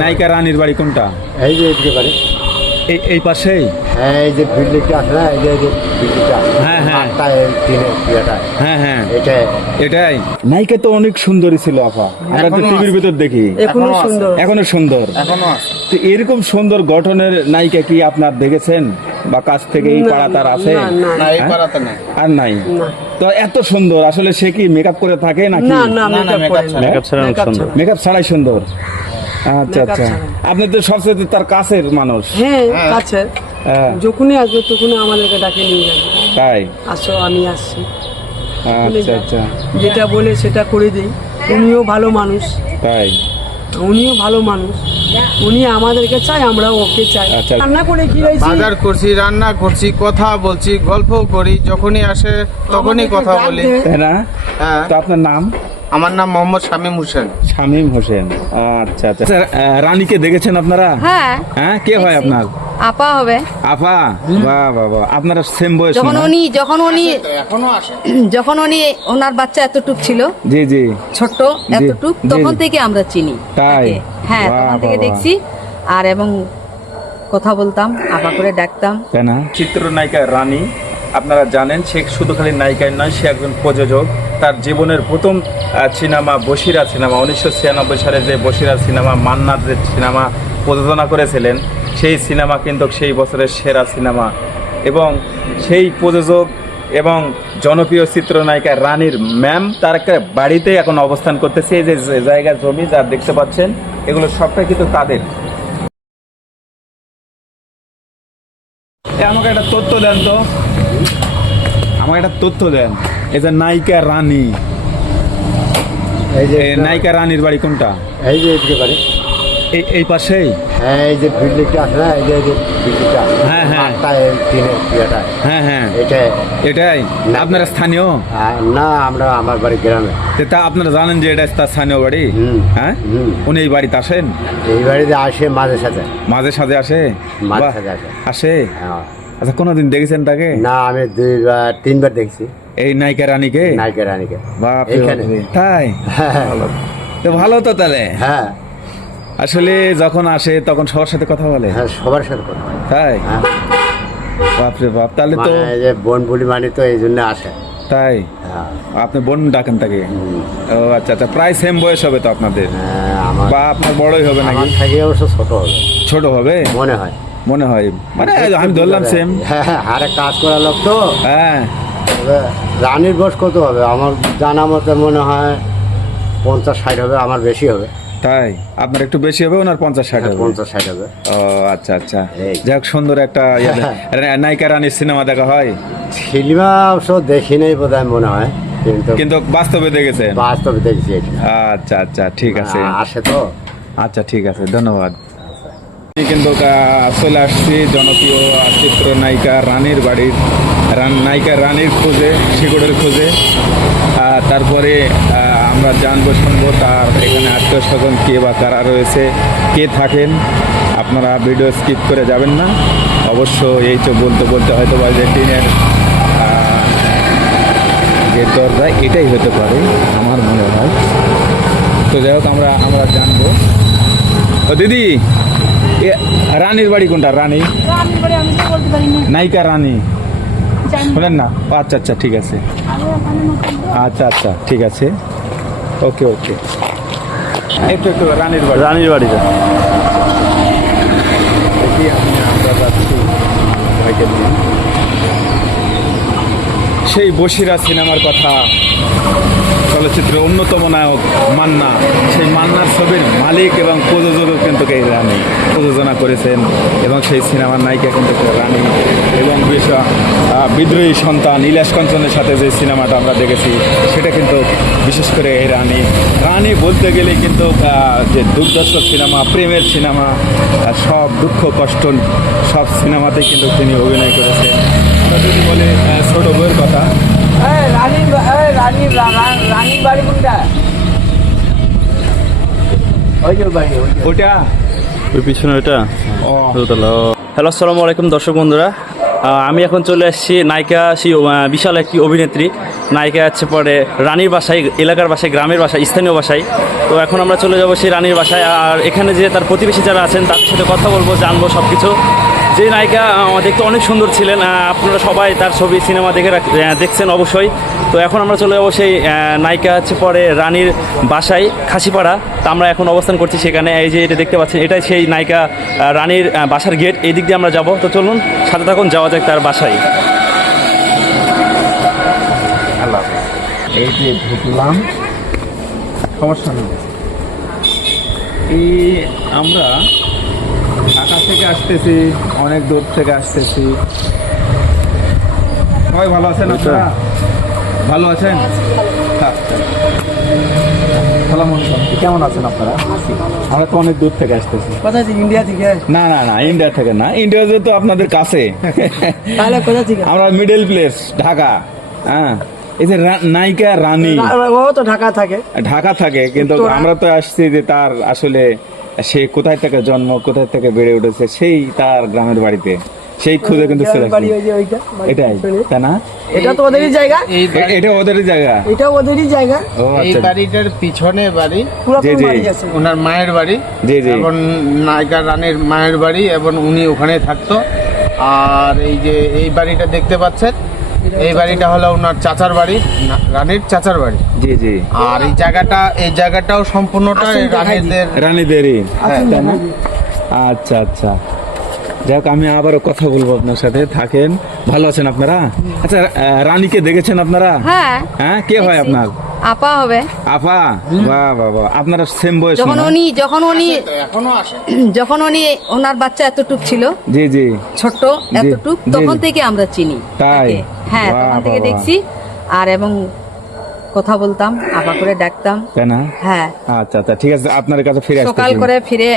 নায়িকা রানীর বাড়ি কোনটা? এই যে এদিকে বাড়ি এই পাশেই। হ্যাঁ, এই যে বিল্ডিংটা আছে না, এই যে বিল্ডিংটা। হ্যাঁ হ্যাঁ হ্যাঁ হ্যাঁ, এটাই। নায়িকা তো অনেক সুন্দরী ছিল আপা, আমরা তো টিভির ভিতর দেখি। এখনো সুন্দর। তো এরকম সুন্দর গঠনের নায়িকা কি আপনার দেখেছেন বা কাছ থেকে এই পাড়া তার আছে? আর নাই। তো এত সুন্দর, আসলে সে কি মেকআপ করে থাকে নাকি? মেকআপ ছাড়াই সুন্দর। আচ্ছা আচ্ছা, আপনি তো সবচেয়ে তার কাছের মানুষ। হ্যাঁ, কাছের। যখনই আসবে তখনই আমাদেরকে ডাকে নিয়ে যাবে। তাই? আসো, আমি আসছি। আচ্ছা আচ্ছা, যেটা বলে সেটা করে দিই। উনিও ভালো মানুষ। তাই? উনিও ভালো মানুষ, উনি আমাদেরকে চাই, আমরা ওকে চাই। আচ্ছা। রান্না করে কি রয়েছে, বাজার করছি, রান্না করছি, কথা বলছি, গল্প করি, যখনই আসে তখনই কথা বলি। তাই না? হ্যাঁ। তো আপনার নাম? আমার নাম মোহাম্মদ শামীম হোসেন। শামীম হোসেন। আচ্ছা আচ্ছা। রানীকে দেখেছেন আপনারা? হ্যাঁ। হ্যাঁ, কে হয় আপনার? আপা হবে। আপা? বাহ বাহ বাহ, আপনারা সেম বয়স? যখন উনি ওনার বাচ্চা এতটুক ছিল, জি জি, ছোট এতটুক, তখন থেকে আমরা চিনি। তাই? হ্যাঁ, বাহ, তখন থেকে বাহ, দেখছি। আর এবং কথা বলতাম, আপা করে ডাকতাম। তাই না? চিত্রনায়িকা রানী, আপনারা জানেন সে শুধু খালি নায়িকাই নয়, সে একজন প্রযোজক। তার জীবনের প্রথম সিনেমা বসিরা সিনেমা, 1996 সালে যে বসিরা সিনেমা, মান্নার যে সিনেমা প্রযোজনা করেছিলেন, সেই সিনেমা কিন্তু সেই বছরের সেরা সিনেমা। এবং সেই প্রযোজক এবং জনপ্রিয় চিত্রনায়িকা রানীর ম্যাম তার একটা বাড়িতে এখন অবস্থান করতেছে। এই যে জায়গা জমি যা দেখতে পাচ্ছেন, এগুলো সবটাই কিন্তু তাদের। আমাকে একটা তথ্য দেন তো, আমাকে একটা তথ্য দেন। এই যে নায়িকা রানী, এই যে নায়িকা রানীর বাড়ি কোনটা? এই যে এদিকে বাড়ি এই পাশেই। হ্যাঁ, এই যে বিল্ডিংটা আছে না, এই যে বিল্ডিংটা। হ্যাঁ হ্যাঁ হ্যাঁ হ্যাঁ, এটাই। আপনারা স্থানীয়? না, আমার বাড়ি গ্রামে। তা আপনারা জানেন যে এটা তার স্থানীয় বাড়ি? হ্যাঁ, উনি এই বাড়িতে আসেন? এই বাড়িতে আসে মাঝে সাথে। মাঝে সাথে আসে? মাঝে বাহ, সাথে আসে। হ্যাঁ। আচ্ছা, কোনোদিন দেখেছেন তাকে? না, আমি 2-3 বার দেখছি এই নায়িকা রানীকে? নায়িকা রানীকে। বাপ রে এখানে। বাপ। তাই? তো ভালো তো তাহলে। হ্যাঁ আসলে যখন আসে তখন সবার সাথে কথা বলে? হ্যাঁ, সবার সাথে কথা হয়। তাই? হ্যাঁ, বাপরে বাপ, তাহলে তো মানে এই যে বোন বলি মানে তো এই জন্য আসে। তাই? হ্যাঁ। আপনি বোন ডাকেন তাকে? ও আচ্ছা আচ্ছা, প্রায় সেম বয়স হবে তো আপনাদের? হ্যাঁ, আমার বা আপনার বড়ই হবে নাকি? আমার থেকে অবশ্য ছোট হবে, ছোট হবে মনে হয়। মনে হয়, মানে আমি ধরলাম সেম। হ্যাঁ, আরে কাজ করা লোক তো। হ্যাঁ। তবে রানীর বয়স কত হবে আমার জানা মতে মনে হয় 50-60 হবে, আমার বেশি হবে। তাই? আপনার একটু বেশি হবে, ওনার 50-60 হবে। 50-60 হবে। ও আচ্ছা আচ্ছা। এই। যাই হোক, সুন্দর একটা নায়িকা রানীর সিনেমা দেখা হয়? সিনেমা অবশ্য দেখি নাই বোধহয়, মনে হয়, কিন্তু বাস্তবে দেখেছেন? বাস্তবে দেখছি এটা। আচ্ছা আচ্ছা, ঠিক আছে। আসে তো। আচ্ছা ঠিক আছে, ধন্যবাদ। আমি কিন্তু চলে আসছি জনপ্রিয় চিত্রনায়িকা রানীর বাড়ির, নায়িকা রানীর খোঁজে, শিকড়ের খোঁজে। তারপরে আমরা জানবো, শুনবো তার এখানে আত্মীয় স্বজন কে বা কারা রয়েছে, কে থাকেন। আপনারা ভিডিও স্কিপ করে যাবেন না। অবশ্য এই তো বলতে বলতে হয়তো বা যে টিনের যে দরজা, এটাই হতে পারে আমার মনে হয়। তো যাই হোক, আমরা জানবো। ও দিদি, রানীর বাড়ি কোনটা? রানী নায়িকা রানী শোনেন না? আচ্ছা আচ্ছা, ঠিক আছে। আচ্ছা আচ্ছা, ঠিক আছে, ওকে ওকে। একটু রানীর বাড়িতে দেখি আমরা যাচ্ছি ভাইকে নিয়ে। সেই বসিরা সিনেমার কথা, চলচ্চিত্রের অন্যতম নায়ক মান্না, সেই মান্নার ছবির মালিক এবং প্রযোজকও কিন্তু এই রানী প্রযোজনা করেছেন। এবং সেই সিনেমার নায়িকা কিন্তু রানী। এবং বিদ্রোহী সন্তান ইলিয়াস কাঞ্চনের সাথে যে সিনেমাটা আমরা দেখেছি, সেটা কিন্তু বিশেষ করে এই রানী। রানী বলতে গেলে কিন্তু যে দুর্দর্শ সিনেমা, প্রেমের সিনেমা, সব দুঃখ কষ্ট সব সিনেমাতেই কিন্তু তিনি অভিনয় করেছেন। আমরা যদি বলি ছোট বউয়ের কথা, রানীর বাড়ি কোনটা? ওই যে বাড়ি, ওটা ওই পিছনে ওইটা। ও। হ্যালো, আসসালামু আলাইকুম দর্শক বন্ধুরা, আমি এখন চলে আসছি নায়িকা সেই বিশাল একটি অভিনেত্রী। নায়িকা হচ্ছে পরে রানীর বাসায়, এলাকার বাসায়, গ্রামের বাসায়, স্থানীয় বাসায়। তো এখন আমরা চলে যাব সেই রানীর বাসায়, আর এখানে যে তার প্রতিবেশী যারা আছেন তাদের সাথে কথা বলবো, জানবো সব কিছু। যে নায়িকা দেখতে অনেক সুন্দর ছিলেন, আপনারা সবাই তার ছবি সিনেমা দেখছেন অবশ্যই। তো এখন আমরা চলে যাবো সেই নায়িকা হচ্ছে পরে রানীর বাসায়, খাসিপাড়া। তো আমরা এখন অবস্থান করছি সেখানে। এই যে এটা দেখতে পাচ্ছেন, এটাই সেই নায়িকা রানীর বাসার গেট। এই দিক দিয়ে আমরা যাব। তো চলুন সাথে থাকুন, যাওয়া যাক তার বাসায়। এই যে ঢুকলাম, সমস্যা নেই। এই আমরা ঢাকা থেকে আসতেছি, অনেক দূর থেকে আসতেছি। সবাই ভালো আছেন? আপনারা ভালো আছেন? কেমন আছেন আপনারা? আমরা তো অনেক দূর থেকে আসতেছি। কোথা থেকে? ইন্ডিয়া থেকে? না না না, ইন্ডিয়া থেকে না। ইন্ডিয়া তো আপনাদের কাছে। তাহলে কোথা থেকে? আমরা মিডল প্লেস, ঢাকা। হ্যাঁ, এই যে নায়িকা রানী, ও তো ঢাকা থাকে। ঢাকা থাকে, কিন্তু আমরা তো আসছি যে তার আসলে সে কোথায় থেকে জন্ম, কোথায় থেকে বেড়ে উঠেছে, সেই তার গ্রামের বাড়িতে, সেই খুঁজে কিন্তু চলে আসছি। বাড়ি ওই যে ওইটা, বাড়ি এটাই পিছনে। তাই না? এটা তো ওদেরই জায়গা। এটা ওদেরই জায়গা। এটা ওদেরই জায়গা। ও এই আচ্ছা, বাড়িটার পিছনে বাড়ি পুরাতন জি। বাড়ি আছে। ওনার মায়ের বাড়ি, জি জি। এবং নায়িকা রানীর মায়ের বাড়ি, এবং উনি ওখানে থাকতো। আর এই যে এই বাড়িটা দেখতে পাচ্ছেন, এই বাড়িটা হলো ওনার চাচার বাড়ি, রানীর চাচার বাড়ি। জি জি। আর এই জায়গাটাও সম্পূর্ণটা আসুন দেখাই দিই। রানীদের। রানীদেরই। আসুন তাই না? দেখাই দিই। আচ্ছা আচ্ছা, যাক আমি আবারও কথা বলবো আপনার সাথে। থাকেন, ভালো আছেন আপনারা? আচ্ছা, রানীকে দেখেছেন আপনারা? হ্যাঁ, হ্যাঁ, কে হয় দেখছি। আপনার? আপা হবে। আপা? বাহ বাহ বাহ, আপনারা সেম বয়স যখন না? উনি এখনো আসে। যখন উনি ওনার বাচ্চা এতটুক ছিল, জি জি। ছোট্ট এতটুক, জি, তখন জি। থেকে আমরা চিনি তাই? তাকে। হ্যাঁ, বাহ, তখন থেকে বাহ, দেখছি। আর এবং কথা বলতাম, আপা করে ডাকতাম। তাই না? হ্যাঁ, আচ্ছা আচ্ছা, ঠিক আছে, আপনার কাছে ফিরে সকাল আসতেছি। করে ফিরে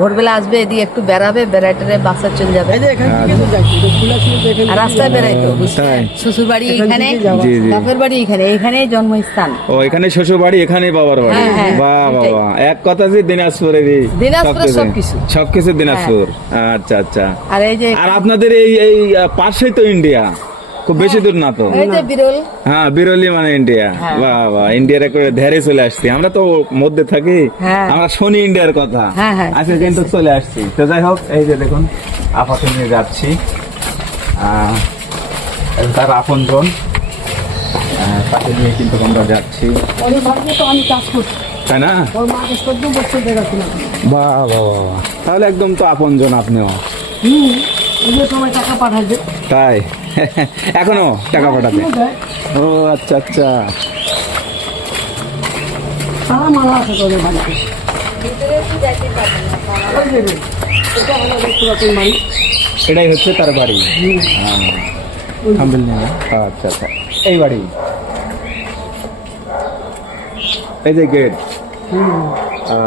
ভোরবেলা আসবে, এদিকে একটু বেড়াবে, বেড়াইটে বাসা চলে যাবে। এই যে এখান থেকে তো যাচ্ছি, তো খোলা ছিল তো এখান আর থেকে রাস্তায় যাওয়া। বেড়াইতো, তাই? শ্বশুর বাড়ি এখান এখানে, থেকেই যাওয়া। জি জি। বাপের বাড়ি এখানে, এখানেই জন্মস্থান। ও, এখানে শ্বশুর বাড়ি, এখানে বাবার বাড়ি। হ্যাঁ, হ্যাঁ, বাহ এটাই। বাবা, এক কথা যে দিনাজপুরেরই দিনাজপুরের সবকিছু। সবকিছু দিনাজপুর। আচ্ছা আচ্ছা। আর এই যে আর আপনাদের এই এই পাশেই তো ইন্ডিয়া, খুব বেশি দূর না তো? এই যে বিরল। হ্যাঁ, বিরলি মানে ইন্ডিয়া। হ্যাঁ। বাহ বাহ, ইন্ডিয়ার করে ধারে চলে আসছি। আমরা তো মধ্যে থাকি, হ্যাঁ। আমরা শুনি ইন্ডিয়ার কথা। হ্যাঁ, হ্যাঁ, আচ্ছা, কিন্তু চলে আসছি। তো যাই হোক, এই যে দেখুন, আপাতত নিয়ে যাচ্ছি। তার আপনজন তাকে নিয়ে কিন্তু আমরা যাচ্ছি, ওর বাড়িতে তো আমি কাজ করছি। তাই না? ওর মাকে 14 বছর দেখাচ্ছিলাম। বাহ বাহ বাহ, তাহলে একদম তো আপনজন আপনিও। ওদের সময় টাকা পাঠাবে। তাই? এখনো টাকা পাঠাবে? দেয়। ও আচ্ছা আচ্ছা। সারা মালা আছে তোদের বাড়িতে। ওই যে, এটা হলো ওদের পুরাতন বাড়ি। এটাই হচ্ছে তার বাড়ি। হাম্বেল নিয়ে, আচ্ছা আচ্ছা, এই বাড়ি, এই যে গেট।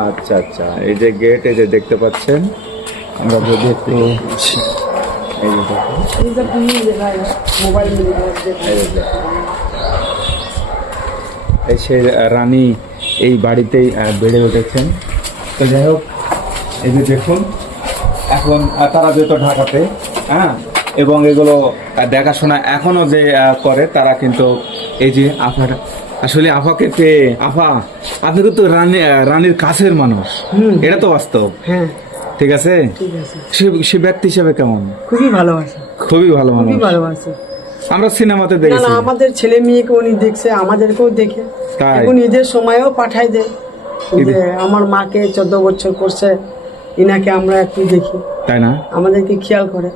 আচ্ছা আচ্ছা, এই যে গেট, এই যে দেখতে পাচ্ছেন। আমরা যদি একটু এই যে দেখুন, এই যে তুমি দেখায়, মোবাইল নিয়ে দেখায়। এই যে দেখুন। এই সে রানী এই বাড়িতেই বেড়ে উঠেছেন। তো যাই হোক, এই যে দেখুন, এখন তারা যেত ঢাকাতে, হ্যাঁ, এবং এগুলো দেখাশোনা এখনো যে করে তারা, কিন্তু এই যে আফার, আসলে আফাকে পেয়ে, আফা আপনি কিন্তু রানীর কাছের মানুষ, এটা তো বাস্তব। হ্যাঁ, ঠিক আছে? ঠিক আছে। সে ব্যক্তি হিসেবে কেমন? খুবই ভালোবাসে, খুবই ভালো মানুষ। খুবই ভালোবাসে। আমরা সিনেমাতে না দেখেছি। না, আমাদের ছেলে মেয়েকে উনি দেখছে, আমাদেরকেও দেখে। তাই? এখন ঈদের সময়ও পাঠায় দেয় যে আমার মাকে 14 বছর করছে, ইনাকে আমরা একটু দেখি। তাই না? আমাদেরকে খেয়াল করে।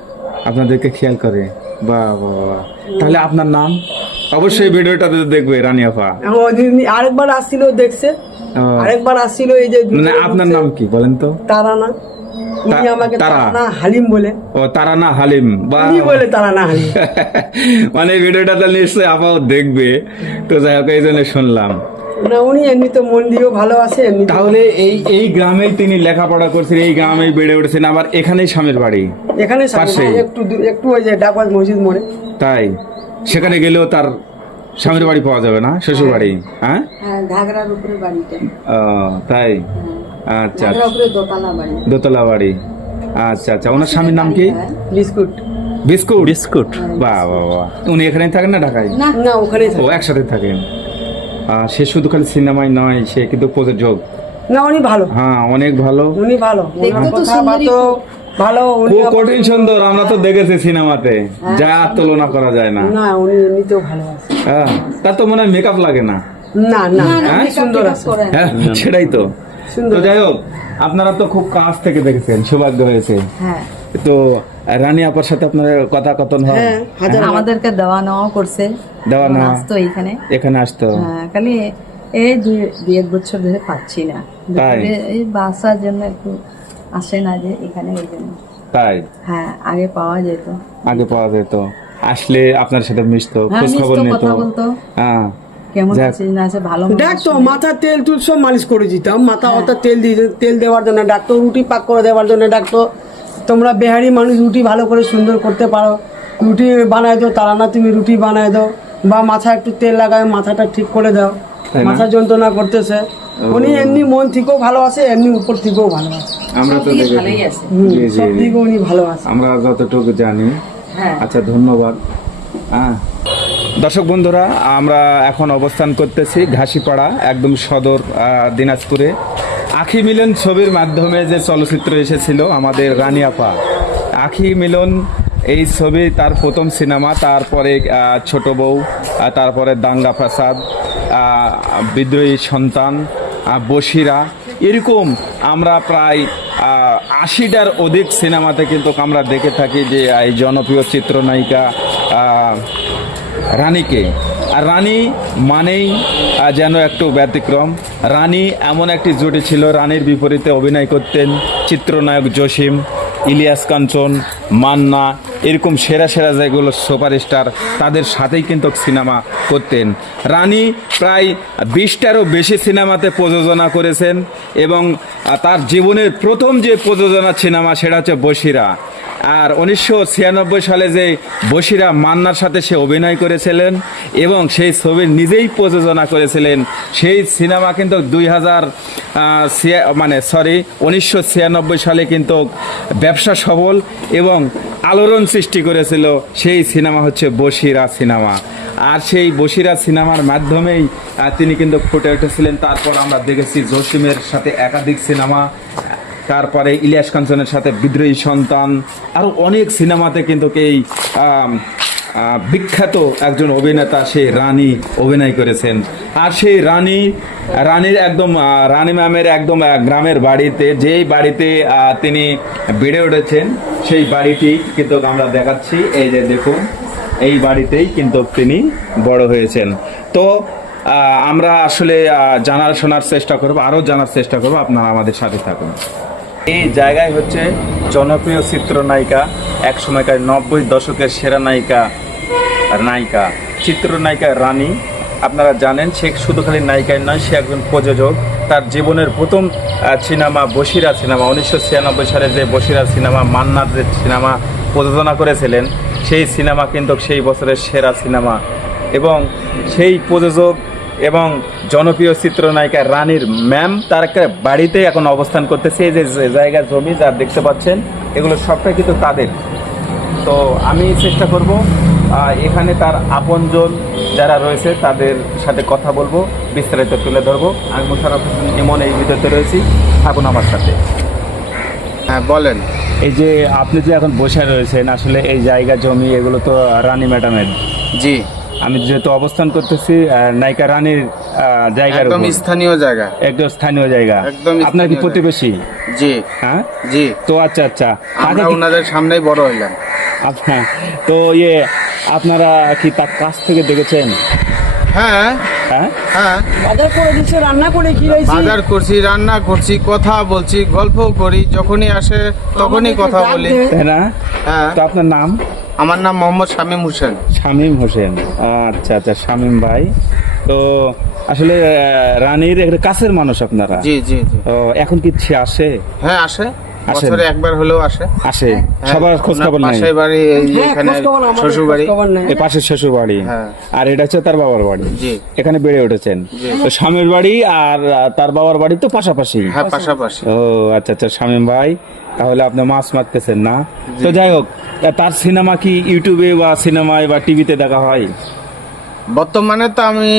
আপনাদেরকে খেয়াল করে। বাহ বাহ বাহ। তাহলে আপনার নাম? অবশ্যই ভিডিওটা দেখবে রানী আফা। এখন ওদিন আরেকবার আসছিল, দেখছে। আরেকবার আসছিল, এই যে মানে আপনার নাম কি বলেন তো? তারানা। উনি আমাকে তারা? তারানা হালিম বলে। ও, তারানা হালিম। বাহ। উনি বলে তারানা হালিম। মানে ভিডিওটা তো নিশ্চয়ই আপাও দেখবে। তো যাই হোক, এই জন্য শুনলাম। না, উনি এমনি তো মন দিয়েও ভালোবাসে, এমনি তো- তাহলে এই গ্রামেই তিনি লেখাপড়া করছেন, এই গ্রামেই বেড়ে উঠেছেন, আবার এখানেই স্বামীর বাড়ি। এখানে পাশেই? একটু ওই যে ডাকবাজ মসজিদ মোড়ে। তাই? সেখানে গেলেও তার স্বামীর বাড়ি পাওয়া যাবে না, শ্বশুর বাড়ি? হ্যাঁ, হ্যাঁ, ঘাগরার উপরে বাড়িটা। ও, তাই? আচ্ছা, ঘাগরার উপরে দোতলা বাড়ি। দোতলা বাড়ি। আচ্ছা আচ্ছা, ওনার স্বামীর নাম কি? বিস্কুট। Biscuit biscuit. বাহ বাহ বাহ। উনি এখানেই থাকেন না ঢাকায়? না ওখানেই ও থাকে। একসাথে থাকেন। সে শুধু খালি সিনেমায় নয়, সে কিন্তু প্রযোজক। না উনি ভালো, হ্যাঁ অনেক ভালো, উনি ভালো, দেখতে ওনার তো কথা সুন্দরী বার্তা খুব। ভালো। উনি খুব কঠিন সুন্দর, আমরা তো দেখেছি সিনেমাতে, যা তুলনা করা যায় না। না উনি এমনিতেও ভালো আছে। হ্যাঁ, তার তো মনে হয় মেকআপ লাগে না। না না হ্যাঁ? উনি সুন্দর আছে। হ্যাঁ সেটাই তো। সুন্দর। তো যাই হোক, আপনারা তো খুব কাছ থেকে দেখেছেন, সৌভাগ্য হয়েছে। হ্যাঁ, তো রানী আপার সাথে আপনার কথা কথন হয়? হ্যাঁ হাজার আমাদেরকে দেওয়া নেওয়া করছে, দেওয়া নেওয়া। আসতো এইখানে। এখানে আসতো? হ্যাঁ, খালি এই দুই এক বছর ধরে পাচ্ছি না, তাই? এই বাসার জন্য একটু আসে না যে এখানে, এই জন্য। তাই? হ্যাঁ, আগে পাওয়া যেত। আগে পাওয়া যেত, আসলে আপনার সাথে মিশতো, হ্যাঁ, খোঁজ খবর মিশতো, নিত। কথা বলতো। হ্যাঁ কেমন যাক। আছে না আছে, ভালো মন্দ ডাকতো, শুনে। মাথা তেল তুল সব মালিশ করে দিতাম, মাথা অত তেল দেওয়ার জন্য ডাকতো, রুটি পাক করে দেওয়ার জন্য ডাকতো। তোমরা বিহারি মানুষ রুটি ভালো করে সুন্দর করতে পারো, রুটি বানায় দাও, তারা না তুমি রুটি বানায় দাও, বা মাথা একটু তেল লাগায় মাথাটা ঠিক করে দাও, তাই না? মাথা যন্ত্রণা করতেছে। উনি এমনি মন থেকেও ভালো আছে, এমনি উপর থেকেও ভালো আছে। আমরা তো সবদিকে দেখেছি। ভালোই আছে। জি, জি, সব জি। দিকে উনি ভালো আছে। আমরা যতটুকু জানি। হ্যাঁ। আচ্ছা ধন্যবাদ। হ্যাঁ দর্শক বন্ধুরা, আমরা এখন অবস্থান করতেছি ঘাসিপাড়া, একদম সদর দিনাজপুরে। আখি মিলন ছবির মাধ্যমে যে চলচ্চিত্র এসেছিল আমাদের রানী আপা, আখি মিলন এই ছবি তার প্রথম সিনেমা, তারপরে ছোট বউ, তারপরে দাঙ্গা ফাসাদ, বিদ্রোহী সন্তান, বসিরা, এরকম আমরা প্রায় 80টার অধিক সিনেমাতে কিন্তু আমরা দেখে থাকি যে এই জনপ্রিয় চিত্রনায়িকা রানীকে। আর রানী মানেই যেন একটু ব্যতিক্রম। রানী এমন একটি জুটি ছিল, রানীর বিপরীতে অভিনয় করতেন চিত্রনায়ক জসিম, ইলিয়াস কাঞ্চন, মান্না, এরকম সেরা সেরা যেগুলো সুপারস্টার, তাদের সাথেই কিন্তু সিনেমা করতেন। রানী প্রায় 20টারও বেশি সিনেমাতে প্রযোজনা করেছেন এবং তার জীবনের প্রথম যে প্রযোজনা সিনেমা সেটা হচ্ছে বসিরা। আর 1996 সালে যে বসিরা মান্নার সাথে সে অভিনয় করেছিলেন এবং সেই ছবির নিজেই প্রযোজনা করেছিলেন, সেই সিনেমা কিন্তু 1996 সালে কিন্তু ব্যবসা সফল এবং আলোড়ন সৃষ্টি করেছিল। সেই সিনেমা হচ্ছে বসিরা সিনেমা। আর সেই বসিরা সিনেমার মাধ্যমেই তিনি কিন্তু ফুটে উঠেছিলেন। তারপর আমরা দেখেছি জসিমের সাথে একাধিক সিনেমা, তারপরে ইলিয়াস কাঞ্চনের সাথে বিদ্রোহী সন্তান, আরও অনেক সিনেমাতে কিন্তু এই বিখ্যাত একজন অভিনেতা সেই রানী অভিনয় করেছেন। আর সেই রানীর একদম রানী ম্যামের একদম গ্রামের বাড়িতে, যেই বাড়িতে তিনি বেড়ে উঠেছেন, সেই বাড়িটি কিন্তু আমরা দেখাচ্ছি। এই যে দেখুন, এই বাড়িতেই কিন্তু তিনি বড় হয়েছেন। তো আমরা আসলে জানার শোনার চেষ্টা করবো, আরও জানার চেষ্টা করবো, আপনারা আমাদের সাথে থাকুন। এই জায়গায় হচ্ছে জনপ্রিয় চিত্রনায়িকা, এক সময়কার 90 দশকের সেরা নায়িকা চিত্রনায়িকা রানী। আপনারা জানেন সে শুধু খালি নায়িকাই নয়, সে একজন প্রযোজক। তার জীবনের প্রথম সিনেমা বসিরা সিনেমা, 1996 সালে যে বসিরা সিনেমা মান্নার যে সিনেমা প্রযোজনা করেছিলেন, সেই সিনেমা কিন্তু সেই বছরের সেরা সিনেমা। এবং সেই প্রযোজক এবং জনপ্রিয় চিত্রনায়িকা রানীর ম্যাম তার একটা বাড়িতে এখন অবস্থান করতেছে। এই যে জায়গা জমি যা দেখতে পাচ্ছেন, এগুলো সবটাই কিন্তু তাদের। তো আমি চেষ্টা করব এখানে তার আপনজন যারা রয়েছে তাদের সাথে কথা বলবো, বিস্তারিত তুলে ধরবো। আমি মোশাররফ হোসেন ইমন এই ভিডিওতে রয়েছি, থাকুন আমার সাথে। হ্যাঁ বলেন। এই যে আপনি যে এখন বসে রয়েছেন, আসলে এই জায়গা জমি এগুলো তো রানী ম্যাডামের। জি, আমি যেহেতু অবস্থান করতেছি নায়িকা রানীর জায়গার একদম উপর, স্থানীয় জায়গা। একদম স্থানীয় জায়গা। একদম আপনার কি স্থানীয় প্রতিবেশী? জি হ্যাঁ, জি, তো আচ্ছা আচ্ছা। আমরা ওনাদের সামনেই বড় হইলাম। আপনার তো আপনারা কি তার কাছ থেকে দেখেছেন? হ্যাঁ হ্যাঁ, হ্যাঁ, বাজার করে দিচ্ছে, রান্না করে খিলাইছি। বাজার করছি, রান্না করছি, কথা বলছি, গল্প করি, যখনই আসে তখনই কথা বলি। তাই না? হ্যাঁ, তো আপনার নাম? আমার নাম মোহাম্মদ শামীম হোসেন। শামীম হোসেন। আচ্ছা আচ্ছা, শামীম ভাই। তো আসলে রানীর একটা কাছের মানুষ আপনারা। জি জি জি। এখন কি সে আসে? হ্যাঁ আসে। আসেন? বছরে একবার হলেও আসে। আসে, সবার খোঁজ খবর নাই? পাশের বাড়ি এই যে হ্যাঁ, এখানে খোঁজ খবর আমাদের শ্বশুর বাড়ি। খোঁজ খবর নেই। এ পাশের শ্বশুর বাড়ি, হ্যাঁ। আর এটা হচ্ছে তার বাবার বাড়ি। জি। এখানে বেড়ে উঠেছেন, তো স্বামীর বাড়ি আর তার বাবার বাড়ি তো পাশাপাশি। হ্যাঁ, পাশাপাশি। ও আচ্ছা আচ্ছা, শামীম ভাই, তাহলে আপনি মাছ মারতেছেন না? তো যাই হোক, তার সিনেমা কি ইউটিউবে বা সিনেমায় বা টিভিতে দেখা হয়? বর্তমানে তো আমি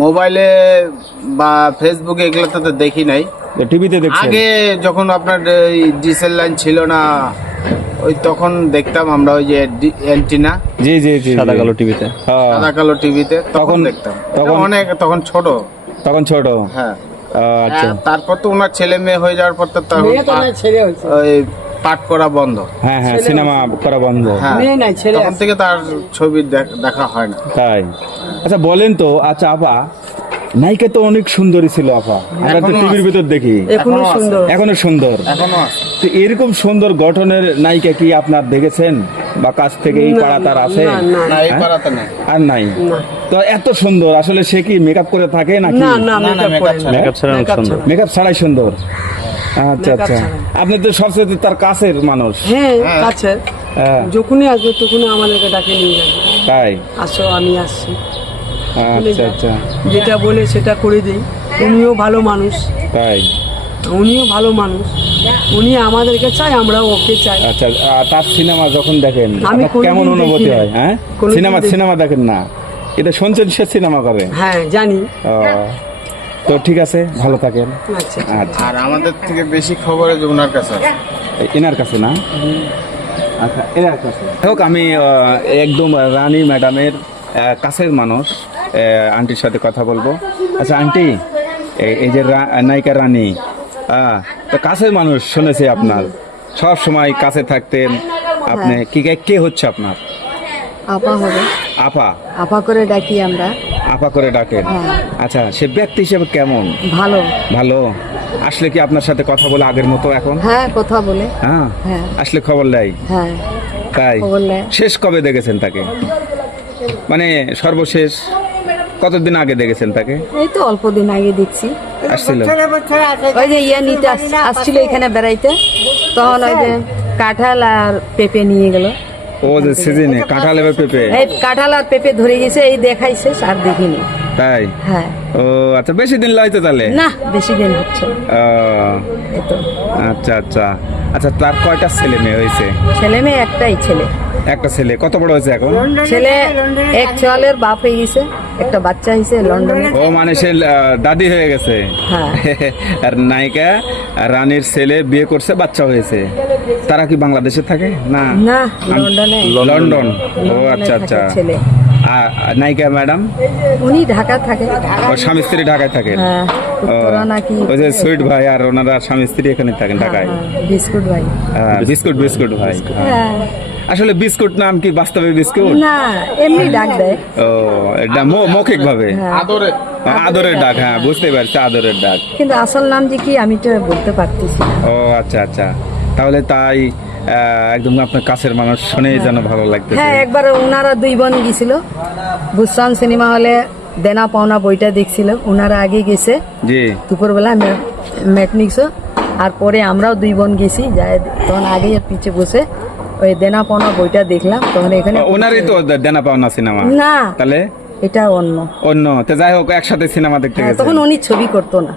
মোবাইলে বা ফেসবুকে এগুলোতে তো দেখি নাই। টিভিতে দেখছেন? আগে যখন আপনার ডিসেল লাইন ছিল না, ওই তখন দেখতাম আমরা ওই যে অ্যান্টিনা জি জি জি, সাদা কালো টিভিতে। হ্যাঁ, সাদা কালো টিভিতে তখন তখন- দেখতাম। তখন- অনেক তখন ছোট। তখন ছোট। হ্যাঁ। আচ্ছা, তারপর তো ওনার ছেলে মেয়ে হয়ে যাওয়ার পর তো তখন মেয়ে তো নাই, ছেলে হয়েছে। ওই পাঠ করা বন্ধ। হ্যাঁ হ্যাঁ, সিনেমা করা বন্ধ। হ্যাঁ, মেয়ে নাই, ছেলে তখন আছে। থেকে তার ছবি দেখা হয় না। তাই? আচ্ছা বলেন তো, আচ্ছা আপা, নায়িকা তো অনেক সুন্দরী ছিল আপা, আমরা তো এখনো টিভির আছে। ভিতর দেখি, এখনো এখনো আছে। সুন্দর। এখনো সুন্দর। এখনো আছে। তো এরকম সুন্দর গঠনের নায়িকা কি আপনার দেখেছেন বা কাছ থেকে এই পাড়া তার আছে? না, না, না, এই হ্যাঁ? পাড়াতে নাই। আর নাই? না। তো এত সুন্দর, আসলে সে কি মেকআপ করে থাকে নাকি? না না, না, মেকআপ makeup করে না। ছাড়া। মেকআপ ছাড়া অনেক Makeup সুন্দর। ছাড়া। মেকআপ ছাড়াই সুন্দর। আচ্ছা Makeup আচ্ছা, ছাড়া। আপনি তো সবচেয়ে তার কাছের মানুষ। হ্যাঁ, কাছে। হ্যাঁ, যখনই আসবে তখনই আমাদেরকে ডাকে নিয়ে যাবে, তাই? আসো আমি আসছি, আচ্ছা আচ্ছা, যেটা বলে সেটা করে দিই। উনিও ভালো মানুষ, তাই? উনিও ভালো মানুষ, উনি আমাদেরকে চাই, আমরাও ওকে চাই। আচ্ছা, তার সিনেমা যখন দেখেন আমি আপনার কেমন কোনোদিন অনুভূতি দেখি হয়? নাই। হ্যাঁ, কোনোদিন সিনেমা দেখি- সিনেমা দেখেন না, এটা শুনছেন সে সিনেমা করে? হ্যাঁ জানি। ও, তো ঠিক আছে, ভালো থাকেন। আচ্ছা, আচ্ছা, আর আমাদের থেকে বেশি খবর যে ওনার কাছে আছে। এনার কাছে না? আচ্ছা, এনার কাছে। হোক, আমি একদম রানী ম্যাডামের কাছের মানুষ, আন্টির সাথে কথা বলবো। আচ্ছা আন্টি, এই যে নায়িকা রানী, তো কাছের মানুষ শুনেছি আপনার, সব সময় কাছে থাকতেন আপনি। কি কে হচ্ছে আপনার? আপা হবে, আপা? আপা করে ডাকি আমরা। আপা করে ডাকেন? হ্যাঁ। আচ্ছা, সে ব্যক্তি হিসেবে কেমন? ভালো। ভালো? আসলে কি আপনার সাথে কথা বলে আগের মতো এখন? হ্যাঁ, কথা বলে। হ্যাঁ, হ্যাঁ। আসলে খবর নেয়? হ্যাঁ, তাই? খবর নেয়। শেষ কবে দেখেছেন তাকে? মানে সর্বশেষ কতদিন আগে দেখেছেন তাকে? এই তো অল্প দিন আগে দেখছি। আসছিল? ওই যে ইয়ে নিতে আসছিল এখানে বেড়াইতে, তখন ওই যে কাঁঠাল আর পেঁপে নিয়ে গেল। ও যে সিজনে কাঁঠাল এবার পেঁপে? এই কাঁঠাল আর পেঁপে ধরে গেছে, এই দেখাইছে, আর দেখিনি। তাই? হ্যাঁ। ও আচ্ছা, বেশি দিন লাইতে তাহলে? না, বেশি দিন হচ্ছে না। ও, এই তো আচ্ছা আচ্ছা। আচ্ছা, তার কয়টা ছেলে মেয়ে হয়েছে? ছেলে মেয়ে একটাই ছেলে। একটা ছেলে। কত বড় হয়েছে এখন? ছেলে এক ছেলের বাপ হয়ে গেছে, একটা বাচ্চা হয়েছে লন্ডনে। ও মানে সে দাদি হয়ে গেছে। হ্যাঁ। আর নায়িকা রানীর ছেলে বিয়ে করছে, বাচ্চা হয়েছে। তারা কি বাংলাদেশে থাকে? না, না, লন্ডনে। লন্ডন। ও লন্ডনে আচ্ছা থাকে আচ্ছা। ছেলে। আর নায়িকা ম্যাডাম? উনি ঢাকা থাকে। ও স্বামী স্ত্রী ঢাকায় থাকে? হ্যাঁ, ও, উত্তরা নাকি। ওই যে সুইট ভাই আর ওনারা স্বামী স্ত্রী এখানে থাকেন ঢাকায়। হ্যাঁ, বিস্কুট ভাই। বিস্কুট বিস্কুট ভাই। হ্যাঁ। আসলে বিস্কুট নাম কি বাস্তবে বিস্কুট? না, এমনি ডাক দেয়। ও, এটা মৌখিক ভাবে হ্যাঁ। আদরে আদরের ডাক। হ্যাঁ, বুঝতে পারছি, আদরের ডাক। কিন্তু আসল নাম যে কি আমি তো বলতে পারতেছি না। ও আচ্ছা আচ্ছা, তাহলে তাই একদম আপনার কাছের মানুষ, শুনেই যেন ভালো লাগতেছে। হ্যাঁ, একবার ওনারা দুই বোন গেছিল বুসান সিনেমা হলে, দেনা পাওনা বইটা দেখছিল। ওনারা আগে গেছে জি। দুপুরবেলা ম্যাটনিক্সও, আর পরে আমরাও দুই বোন গেছি, যাই তখন আগে পিছে বসে ওই দেনা পাওনা বইটা দেখলাম। তখন এখানে ওনারই তো দেনা পাওনা সিনেমা। না, তাহলে এটা অন্য। অন্য তো, যাই হোক, একসাথে সিনেমা দেখতে হ্যাঁ, গেছে। তখন উনি ছবি করতো না।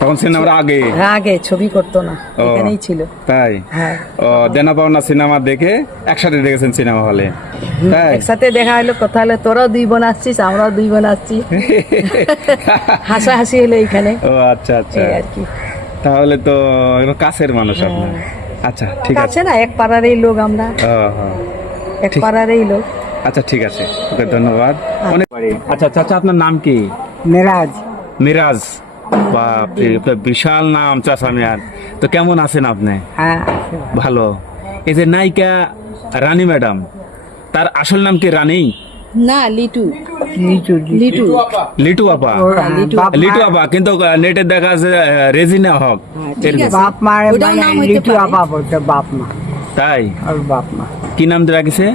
তখন সিনেমার আগে? আগে ছবি করতো না, ও, এখানেই ছিল। তাই? হ্যাঁ, ও, দেনা পাওনা সিনেমা দেখে একসাথে দেখেছেন সিনেমা হলে? তাই? একসাথে দেখা হলো, কথা হলো, তোরাও দুই বোন আসছিস, আমরাও দুই বোন আসছি, হাসাহাসি হলো এখানে। ও আচ্ছা আচ্ছা, এই আর কি। তাহলে তো একদম কাছের মানুষ আপনার। আচ্ছা ঠিক আছে। কাছে না, এক পাড়ারই লোক আমরা, ও, ও, এক পাড়ারই লোক। আচ্ছা ঠিক আছে, ওকে ধন্যবাদ অনেক। আচ্ছা চাচা, আপনার নাম কি? মেরাজ। মিরাজ। বাপরে, বিশাল নাম চাচা মিয়ার। তো কেমন আছেন আপনি? হ্যাঁ, ভালো। এই যে নায়িকা রানী ম্যাডাম, তার আসল নাম কি রানী? না, লিটু। লিচু। লিটু। লিটু আপা? লিটু আপা, কিন্তু নেটে দেখা আছে রেজিনা হক। এরকম। বাপ মা ওটাও নাম হইতে লিচু পারে। আপা বলতে, বাপ মা তাই? আর বাপ মা। কি নাম দিয়ে রাখিছে?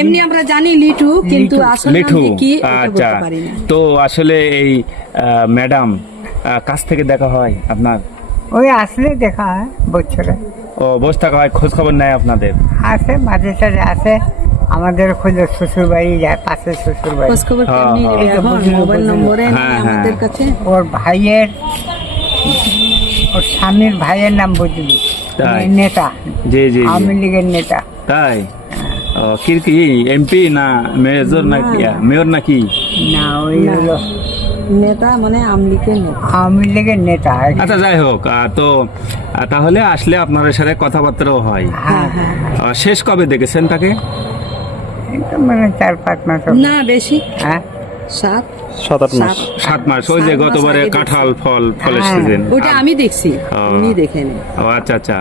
এমনি আমরা জানি লিটু, কিন্তু আসল নাম লিঠু। যে কি ওটা আচ্ছা, বলতে পারি না। তো আসলে এই ম্যাডাম কাছ থেকে দেখা হয় আপনার? ওই আসলে দেখা হয় বছরে, ও বসে থাকা হয়, খোঁজ খবর নেয় আপনাদের? আসে মাঝে সাঝে আসে, আমাদের খোঁজ শ্বশুর বাড়ি যায়, পাশে শ্বশুর বাড়ি। খোঁজ খবর হ্যাঁ, কেমনি হ্যাঁ। নেবে এখন? মোবাইল নম্বরে নেই হ্যাঁ, আমাদের হ্যাঁ। কাছে। ওর ভাইয়ের, ওর স্বামীর ভাইয়ের নাম বুঝলি, তাই? নেতা, জি জি জি। আওয়ামী লীগের নেতা। তাই? ও, কি এমপি না মেজর নাকি মেয়র নাকি? না, ওই হলো নেতা মানে আমলিকের নেতা। আওয়ামী লীগের নেতা। আচ্ছা যাই হোক, তো তাহলে আসলে আপনার সাথে কথাবার্তাও হয়। হ্যাঁ, শেষ কবে দেখেছেন তাকে? এই তো মানে 4-5 মাস হবে। না বেশি, হ্যাঁ, 7-8 মাস। 7 মাস। ওই যে 7 মাস গতবারে আগে কাঁঠাল ফলের হ্যাঁ। সিজন। ওইটা আমি দেখছি, ও। উনি দেখেনি। ও আচ্ছা আচ্ছা।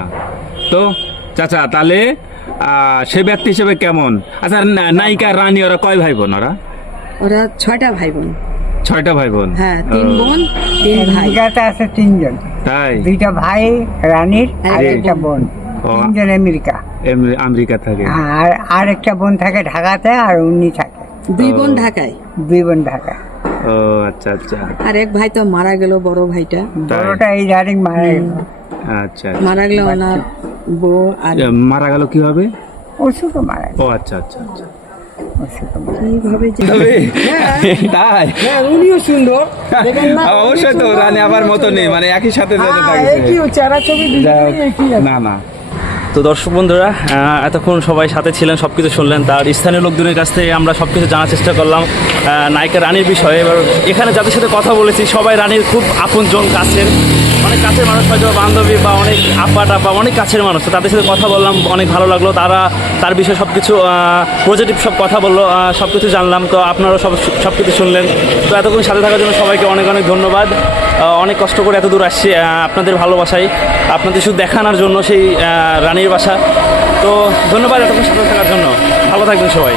তো চাচা তাহলে সে ব্যক্তি হিসেবে কেমন? আচ্ছা নায়িকা রানী ওরা কয় ভাই বোন? ওরা ওরা 6টা ভাই বোন। 6টা ভাই বোন। হ্যাঁ, 3 বোন 3 ভাই। আমেরিকাতে আছে 3 জন, তাই? 2টা ভাই রানীর আর জি। একটা বোন, ও। 3 জন আমেরিকা। আমেরিকা থাকে। আর একটা বোন থাকে ঢাকাতে, আর উনি থাকে 2 বোন ঢাকায়, 2 বোন ঢাকায়। ও আচ্ছা আচ্ছা আর এক ভাই তো মারা গেল, বড় ভাইটা তাই? বড়টা এই রানিং মারা গেল, আচ্ছা মারা গেল। ওনার বউ আর মারা গেল কিভাবে? অসুখে মারা গেল, ও আচ্ছা আচ্ছা আচ্ছা। অসুখে মারা কিভাবে যে তাই? হ্যাঁ, উনিও সুন্দর, দেখেন না? অবশ্যই তো রানী আবার মতো নেই, মানে একই সাথে যেতে হ্যাঁ, থাকছে। একই চেহারা ছবি দুজনেরই একই আছে। না না। তো দর্শক বন্ধুরা, এতক্ষণ সবাই সাথে ছিলেন, সব কিছু শুনলেন। তার স্থানীয় লোকজনের কাছ থেকে আমরা সব কিছু জানার চেষ্টা করলাম নায়িকা রানীর বিষয়ে। এবার এখানে যাদের সাথে কথা বলেছি সবাই রানীর খুব আপনজন, কাছের, অনেক কাছের মানুষ, হয়তো বান্ধবী বা অনেক আপা টাপা, অনেক কাছের মানুষ। তো তাদের সাথে কথা বললাম, অনেক ভালো লাগলো। তার বিষয়ে সব কিছু পজিটিভ সব কথা বললো, সব কিছু জানলাম। তো আপনারাও সব কিছু শুনলেন। তো এতক্ষণ সাথে থাকার জন্য সবাইকে অনেক অনেক ধন্যবাদ। অনেক কষ্ট করে এত দূর আসছি আপনাদের ভালোবাসায়, আপনাদের শুধু দেখানোর জন্য সেই রানীর বাসা। তো ধন্যবাদ এতক্ষণ সাথে থাকার জন্য। ভালো থাকবেন সবাই।